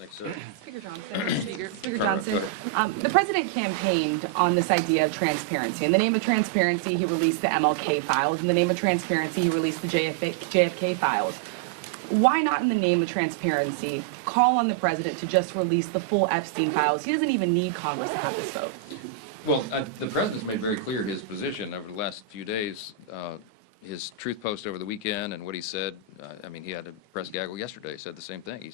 Thanks, sir. Speaker Johnson, the president campaigned on this idea of transparency. In the name of transparency, he released the MLK files. In the name of transparency, he released the JFK files. Why not, in the name of transparency, call on the president to just release the full Epstein files? He doesn't even need Congress to have this vote. Well, the president's made very clear his position over the last few days. His truth post over the weekend and what he said, I mean, he had a press gaggle yesterday, said the same thing.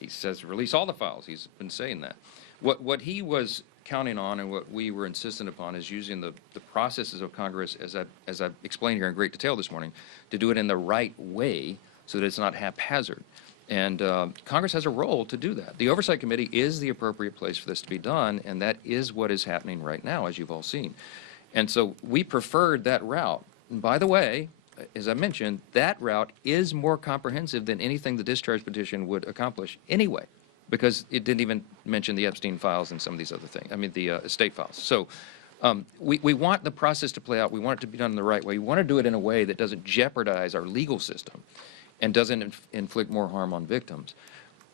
He says release all the files. He's been saying that. What he was counting on and what we were insistent upon is using the processes of Congress, as I explained here in great detail this morning, to do it in the right way so that it's not haphazard. And Congress has a role to do that. The Oversight Committee is the appropriate place for this to be done, and that is what is happening right now, as you've all seen. And so we preferred that route. And by the way, as I mentioned, that route is more comprehensive than anything the discharge petition would accomplish anyway, because it didn't even mention the Epstein files and some of these other things, I mean the estate files. So we want the process to play out. We want it to be done in the right way. We want to do it in a way that doesn't jeopardize our legal system and doesn't inflict more harm on victims.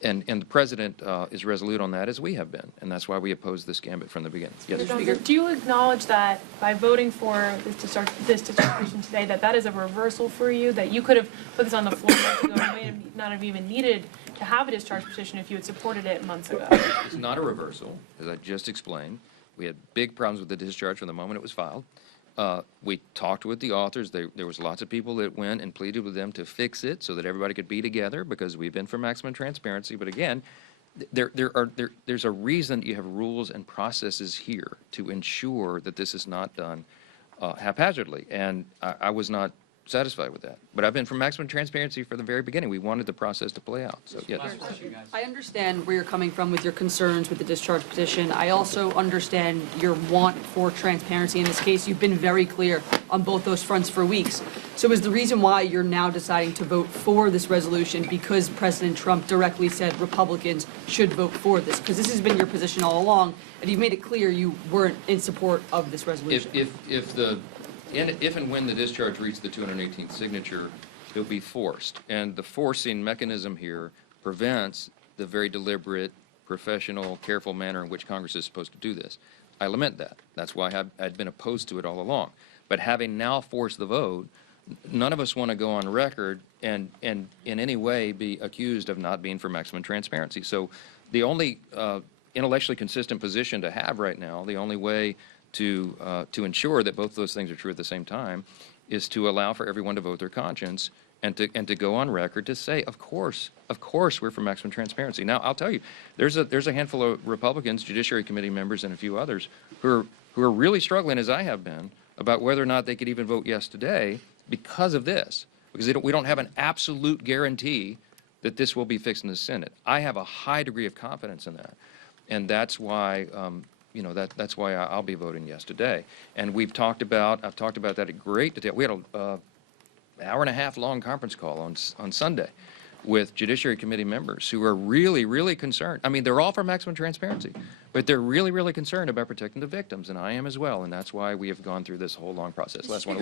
And the president is resolute on that, as we have been, and that's why we oppose this gambit from the beginning. Yes, Speaker, do you acknowledge that by voting for this distribution today, that is a reversal for you, that you could have put this on the floor months ago and may not have even needed to have a discharge petition if you had supported it months ago? It's not a reversal, as I just explained. We had big problems with the discharge from the moment it was filed. We talked with the authors. There was lots of people that went and pleaded with them to fix it so that everybody could be together, because we've been for maximum transparency. But again, there's a reason you have rules and processes here to ensure that this is not done haphazardly. And I was not satisfied with that. But I've been for maximum transparency from the very beginning. We wanted the process to play out. So, yes. I understand where you're coming from with your concerns with the discharge petition. I also understand your want for transparency in this case. You've been very clear on both those fronts for weeks. So is the reason why you're now deciding to vote for this resolution because President Trump directly said Republicans should vote for this? Because this has been your position all along, and you've made it clear you weren't in support of this resolution. If and when the discharge reaches the 218th signature, it'll be forced. And the forcing mechanism here prevents the very deliberate, professional, careful manner in which Congress is supposed to do this. I lament that. That's why I'd been opposed to it all along. But having now forced the vote, none of us want to go on record and in any way be accused of not being for maximum transparency. So the only intellectually consistent position to have right now, the only way to ensure that both those things are true at the same time, is to allow for everyone to vote their conscience and to go on record to say, of course we're for maximum transparency. Now, I'll tell you, there's a handful of Republicans, Judiciary Committee members, and a few others who are really struggling, as I have been, about whether or not they could even vote yes today because of this, because we don't have an absolute guarantee that this will be fixed in the Senate. I have a high degree of confidence in that, and that's why. That's why I'll be voting yes today. And I've talked about that at great detail. We had an hour and a half long conference call on Sunday with Judiciary Committee members who are really, really concerned. I mean, they're all for maximum transparency, but they're really, really concerned about protecting the victims, and I am as well. And that's why we have gone through this whole long process. Last one.